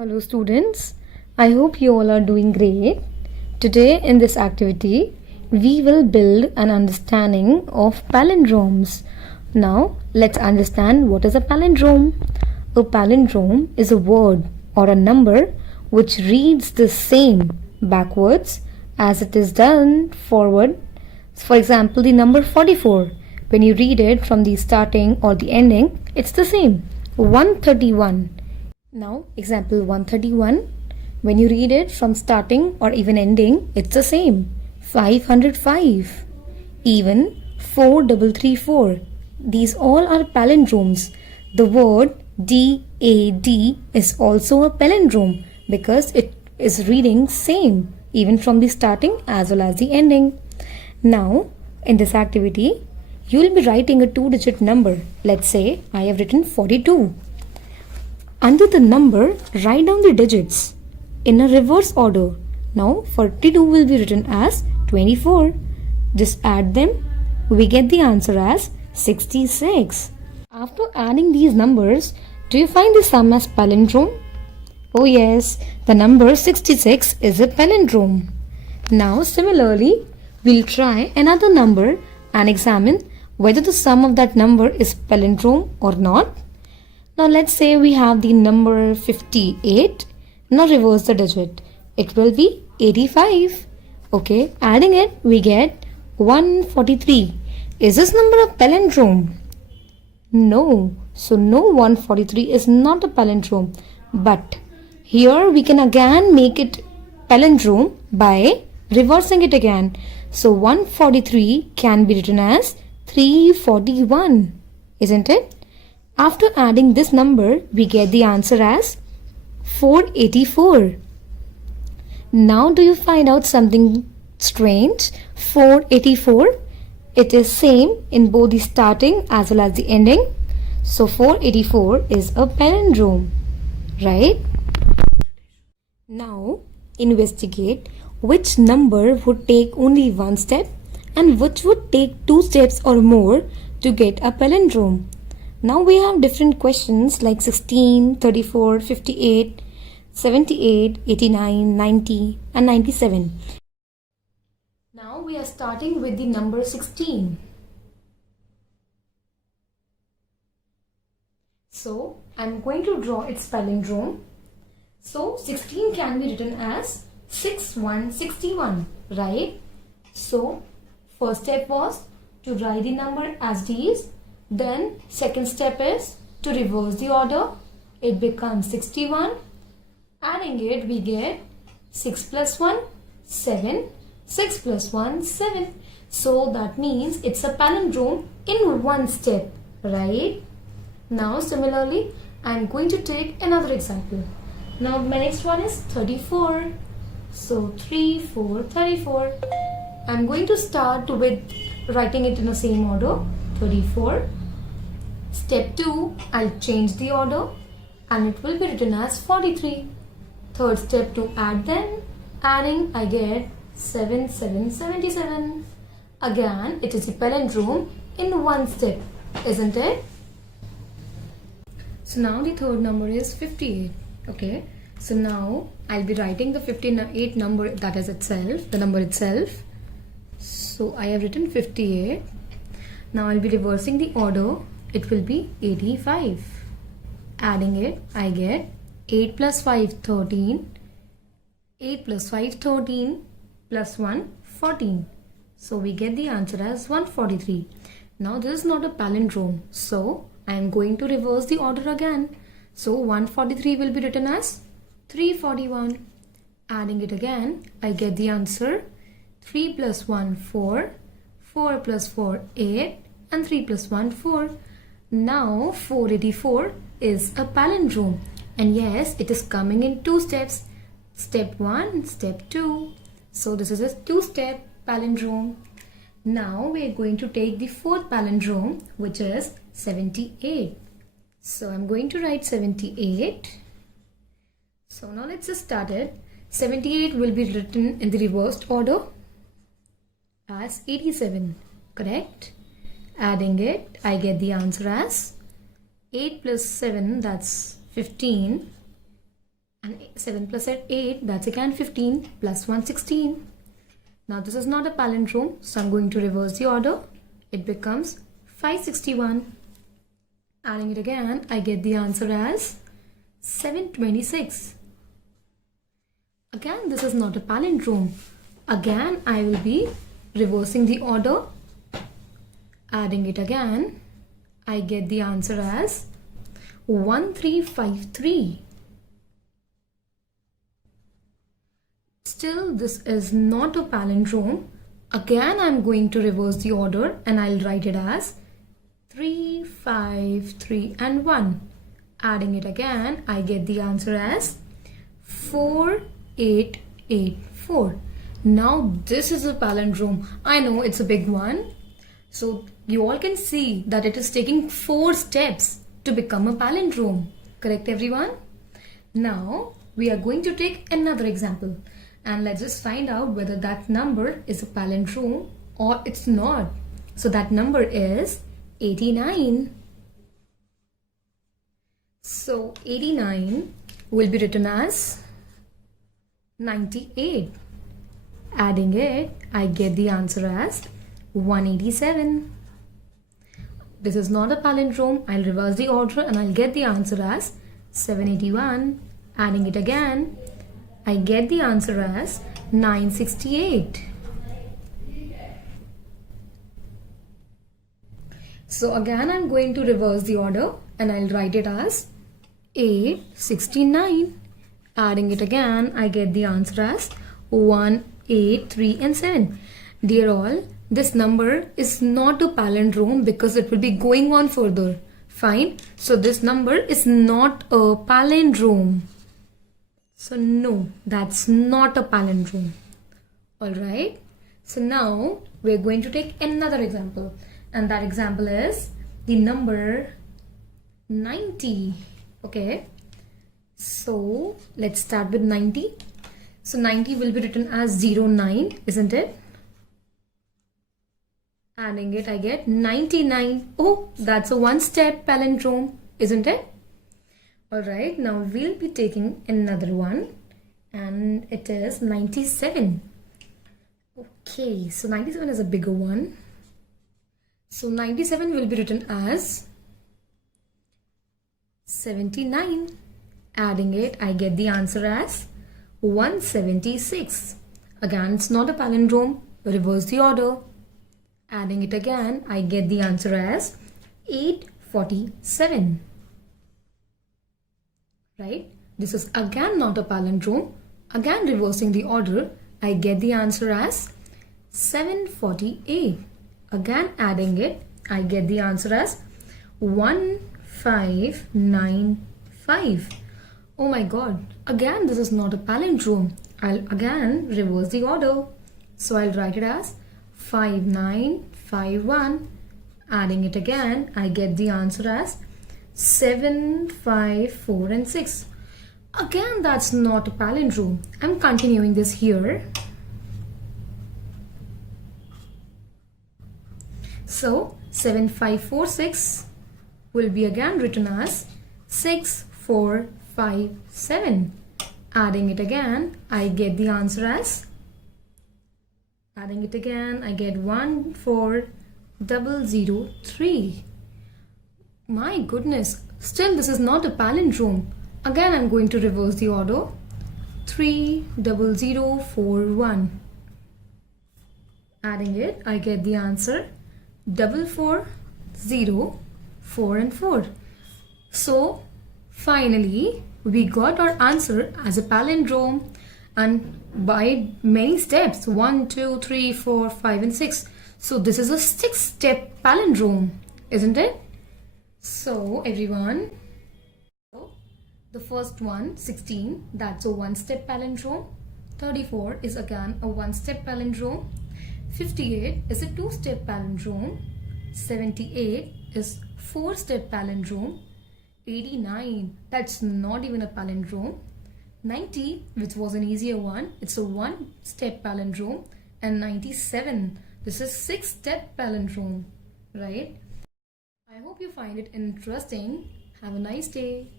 Hello students, I hope you all are doing great. Today in this activity, we will build an understanding of palindromes. Now let's understand what is a palindrome. A palindrome is a word or a number which reads the same backwards as it is done forward. For example, the number 44, when you read it from the starting or the ending, it's the same. 131. Now, example 131, when you read it from starting or even ending, it's the same. 505. Even 4334. These all are palindromes. The word DAD is also a palindrome because it is reading same even from the starting as well as the ending. Now, in this activity, you will be writing a 2-digit number. Let's say I have written 42. Under the number, write down the digits in a reverse order. Now 42 will be written as 24. Just add them. We get the answer as 66. After adding these numbers, do you find the sum as palindrome? Oh yes, the number 66 is a palindrome. Now similarly, we'll try another number and examine whether the sum of that number is palindrome or not. Now let's say we have the number 58. Now reverse the digit. It will be 85. Okay, adding it we get 143. Is this number a palindrome? No. So no, 143 is not a palindrome. But here we can again make it palindrome by reversing it again. So 143 can be written as 341. Isn't it? After adding this number, we get the answer as 484. Now do you find out something strange? 484, it is same in both the starting as well as the ending. So 484 is a palindrome, right? Now investigate which number would take only one step and which would take 2 steps or more to get a palindrome. Now we have different questions like 16, 34, 58, 78, 89, 90 and 97. Now we are starting with the number 16. So I'm going to draw its palindrome. So 16 can be written as 6161, right? So first step was to write the number as it is. Then second step is to reverse the order. It becomes 61. Adding it we get 6 plus 1, 7. 6 plus 1, 7. So that means it's a palindrome in one step, right? Now similarly I'm going to take another example. Now my next one is 34. So 3, 4, 34. I'm going to start with writing it in the same order. 34. Step 2, I'll change the order and it will be written as 43. Third step to add them. Adding, I get 7, 7, 77. Again, it is a palindrome in one step, isn't it? So now the third number is 58. Okay. So now I'll be writing the 58 number, that is itself, the number itself. So I have written 58. Now I'll be reversing the order. It will be 85. Adding it, I get 8 plus 5, 13. 8 plus 5, 13. Plus 1, 14. So we get the answer as 143. Now this is not a palindrome. So I am going to reverse the order again. So 143 will be written as 341. Adding it again, I get the answer 3 plus 1, 4. 4 plus 4, 8. And 3 plus 1, 4. Now 484 is a palindrome, and yes, it is coming in 2 steps. Step 1, step 2. So this is a 2-step palindrome. Now we are going to take the 4th palindrome, which is 78. So I'm going to write 78. So now let's just start it. 78 will be written in the reversed order as 87, correct? Adding it, I get the answer as 8 plus 7, that's 15. And 7 plus 8, that's again 15, plus 1, 16. Now this is not a palindrome, so I'm going to reverse the order. It becomes 561. Adding it again, I get the answer as 726. Again, this is not a palindrome. Again, I will be reversing the order. Adding it again, I get the answer as 1353. Still, this is not a palindrome. Again, I'm going to reverse the order and I'll write it as 3, 5, 3 and 1. Adding it again, I get the answer as 4884. Now this is a palindrome. I know it's a big one. So you all can see that it is taking 4 steps to become a palindrome. Correct, everyone? Now we are going to take another example and let's just find out whether that number is a palindrome or it's not. So that number is 89. So 89 will be written as 98. Adding it, I get the answer as 187. This is not a palindrome. I'll reverse the order and I'll get the answer as 781. Adding it again, I get the answer as 968. So again, I'm going to reverse the order and I'll write it as 869. Adding it again, I get the answer as 1, 8, 3 and 7. Dear all, this number is not a palindrome because it will be going on further. Fine. So this number is not a palindrome. So no, that's not a palindrome. Alright. So now we're going to take another example. And that example is the number 90. Okay. So let's start with 90. So 90 will be written as 09, isn't it? Adding it, I get 99. Oh, that's a one-step palindrome, isn't it? Alright, now we'll be taking another one and it is 97. Okay, so 97 is a bigger one. So 97 will be written as 79. Adding it, I get the answer as 176. Again, it's not a palindrome. Reverse the order. Adding it again, I get the answer as 847. Right? This is again not a palindrome. Again reversing the order, I get the answer as 748. Again adding it, I get the answer as 1595. Oh my god, again this is not a palindrome. I'll again reverse the order. So I'll write it as 5951. Adding it again, I get the answer as 7, 5, 4 and 6. Again, that's not a palindrome. I'm continuing this here. So 7546 will be again written as 6457. Adding it again, I get the answer as, adding it again, I get 14003. My goodness, still this is not a palindrome. Again, I'm going to reverse the order. 30041. Adding it, I get the answer 4404 and 4. So, finally, we got our answer as a palindrome and by many steps. 1, 2, 3, 4, 5 and 6. So, this is a 6-step palindrome, isn't it? So everyone, the first one, 16, that's a one-step palindrome. 34 is again a one-step palindrome. 58 is a two-step palindrome. 78 is 4-step palindrome. 89, that's not even a palindrome. 90, which was an easier one, it's a one-step palindrome. And 97, this is 6-step palindrome, right? I hope you find it interesting. Have a nice day.